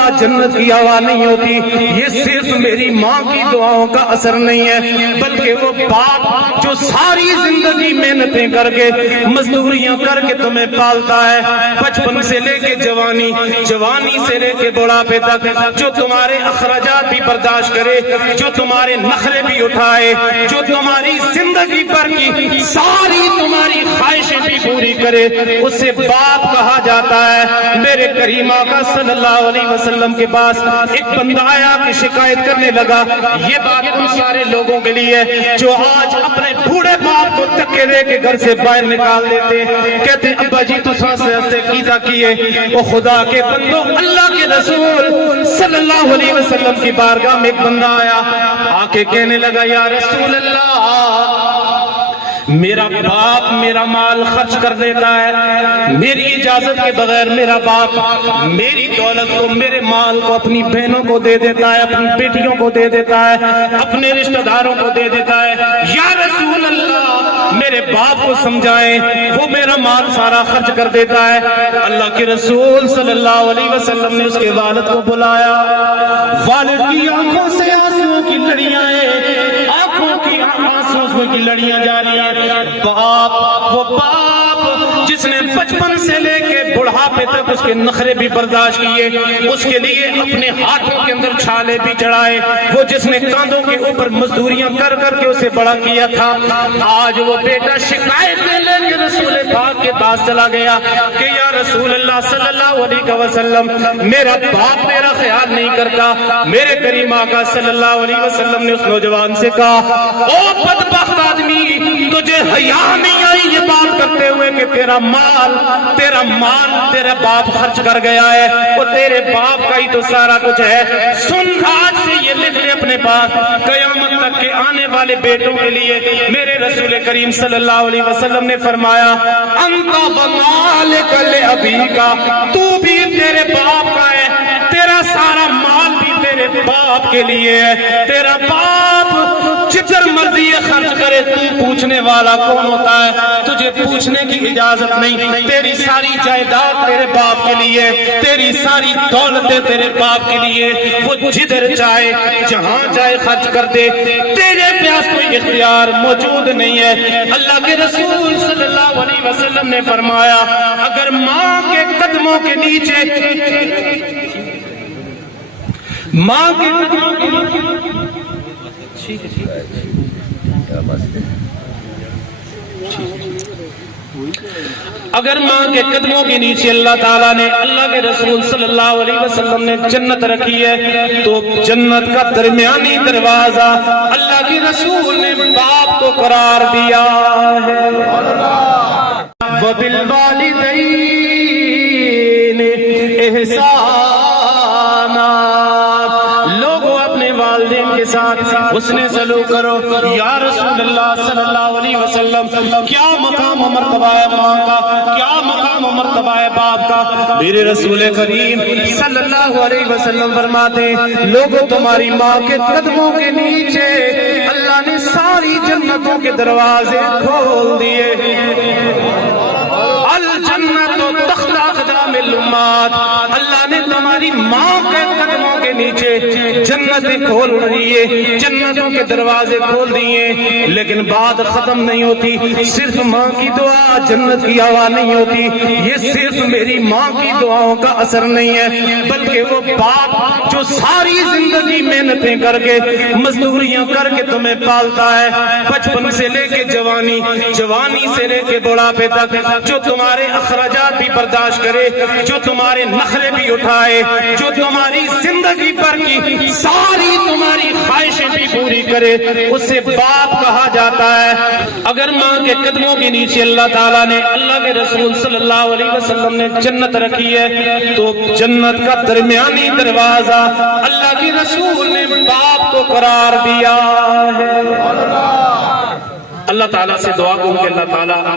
دعا جنت کی ہوا نہیں ہوتی. یہ صرف میری ماں کی دعاؤں کا اثر نہیں ہے، بلکہ وہ باپ جو ساری زندگی محنتیں کر کے مزدوریاں کر کے تمہیں پالتا ہے، بچپن سے لے کے جوانی، جوانی سے لے کے بڑھاپے تک، جو تمہارے اخراجات بھی برداشت کرے، جو تمہارے نخرے بھی اٹھائے، جو تمہاری زندگی پر کی ساری تمہاری خواہشیں بھی پوری کرے، اسے باپ کہا جاتا ہے. میرے کریم آقا صلی اللہ علیہ وسلم کے پاس ایک بندہ آیا کہ شکایت کرنے لگا. یہ بات ان سارے لوگوں کے لیے جو آج اپنے بوڑھے باپ کو دھکے دے کے گھر سے باہر نکال دیتے، کہتے ابا جی تو سانس سے کیتا کیے. وہ خدا کے بندو، اللہ کے رسول صلی اللہ علیہ وسلم کی بارگاہ میں ایک بندہ آیا، آ کے کہنے لگا یا رسول اللہ، میرا باپ میرا مال خرچ کر دیتا ہے، میری اجازت کے بغیر میرا باپ میری دولت کو، میرے مال کو اپنی بہنوں کو دے دیتا ہے، اپنی بیٹیوں کو دے دیتا ہے، اپنے رشتہ داروں کو دے دیتا ہے. یا رسول اللہ، میرے باپ کو سمجھائیں، وہ میرا مال سارا خرچ کر دیتا ہے. اللہ کے رسول صلی اللہ علیہ وسلم نے اس کے والد کو بلایا. والد کی آنکھوں سے آنسوں کی لڑیاں کی لڑیاں جا رہی ہیں. باپ، وہ باپ جس نے بچپن سے لے کے بڑھاپے تک اس کے نخرے بھی برداشت کیے، اس کے لیے اپنے ہاتھوں کے اندر چھالے بھی چڑھائے، وہ جس نے کاندھوں کے اوپر مزدوریاں کر کر کے اسے بڑا کیا تھا، آج وہ بیٹا شکایت لے کے رسول پاک کے پاس چلا گیا کہ یا رسول اللہ صلی اللہ علیہ وسلم، میرا باپ میرا خیال نہیں کرتا. میرے کریم آقا صلی اللہ علیہ وسلم نے اس نوجوان سے کہا، او بدبخت آدمی، تجھے حیا نہیں آئی یہ بات کرتے ہوئے کہ تیرا مال تیرا باپ خرچ کر گیا ہے، وہ تیرے باپ کا ہی تو سارا کچھ ہے. سن، آج سے یہ لکھ لے اپنے پاس، قیامت تک کے آنے والے بیٹوں کے لیے میرے رسول کریم صلی اللہ علیہ وسلم نے فرمایا، انت ومالک لابیک، تو بھی تیرے باپ کا ہے، تیرا سارا مال بھی تیرے باپ کے لیے ہے. تیرا باپ جدھر مرضی خرچ کرے، تو پوچھنے والا کون ہوتا ہے؟ تجھے پوچھنے کی اجازت نہیں. تیری ساری جائیداد تیرے باپ کے لیے، تیری ساری دولتیں تیرے باپ کے لیے. وہ جدھر چاہے جہاں چاہے خرچ کر دے، تیرے پاس کوئی اختیار موجود نہیں ہے. اللہ کے رسول صلی اللہ علیہ وسلم نے فرمایا، اگر ماں کے قدموں کے نیچے اگر ماں کے قدموں کے نیچے اللہ تعالیٰ نے، اللہ کے رسول صلی اللہ علیہ وسلم نے جنت رکھی ہے، تو جنت کا درمیانی دروازہ اللہ کے رسول نے باپ کو قرار دیا ہے. وَبِالْوَالِدَيْنِ احسانا، لوگوں اپنے والدین کے ساتھ حسن سلوک کرو. یا رسول اللہ صلی اللہ علیہ وسلم، کیا مقام و مرتبہ ہے ماں کا، کیا مقام و مرتبہ ہے باپ کا. میرے رسول کریم صلی اللہ علیہ وسلم فرماتے ہیں، لوگوں تمہاری ماں کے قدموں کے نیچے اللہ نے ساری جنتوں کے دروازے کھول دیے. الجنت تحت اقدام الامہات، اللہ نے تمہاری ماں کے قدموں کے نیچے جنتیں کھول رہی ہے، جنتوں کے دروازے کھول دیے. لیکن بات ختم نہیں ہوتی. صرف ماں کی دعا جنت کی ہوا نہیں ہوتی. یہ صرف میری ماں کی دعاؤں کا اثر نہیں ہے، بلکہ وہ باپ جو ساری زندگی محنتیں کر کے مزدوریاں کر کے تمہیں پالتا ہے، بچپن سے لے کے جوانی، جوانی سے لے کے بڑھاپے تک، جو تمہارے اخراجات بھی برداشت کرے، جو تمہارے نخرے بھی اٹھائے، جو تمہاری زندگی پر کی ساری تمہاری خواہشیں بھی پوری کرے، اسے باپ کہا جاتا ہے. اگر ماں کے قدموں کے نیچے اللہ تعالیٰ نے، اللہ کے رسول صلی اللہ علیہ وسلم نے جنت رکھی ہے، تو جنت کا درمیانی دروازہ اللہ کے رسول نے باپ کو قرار دیا ہے. اللہ تعالیٰ سے دعا کروں کہ اللہ تعالیٰ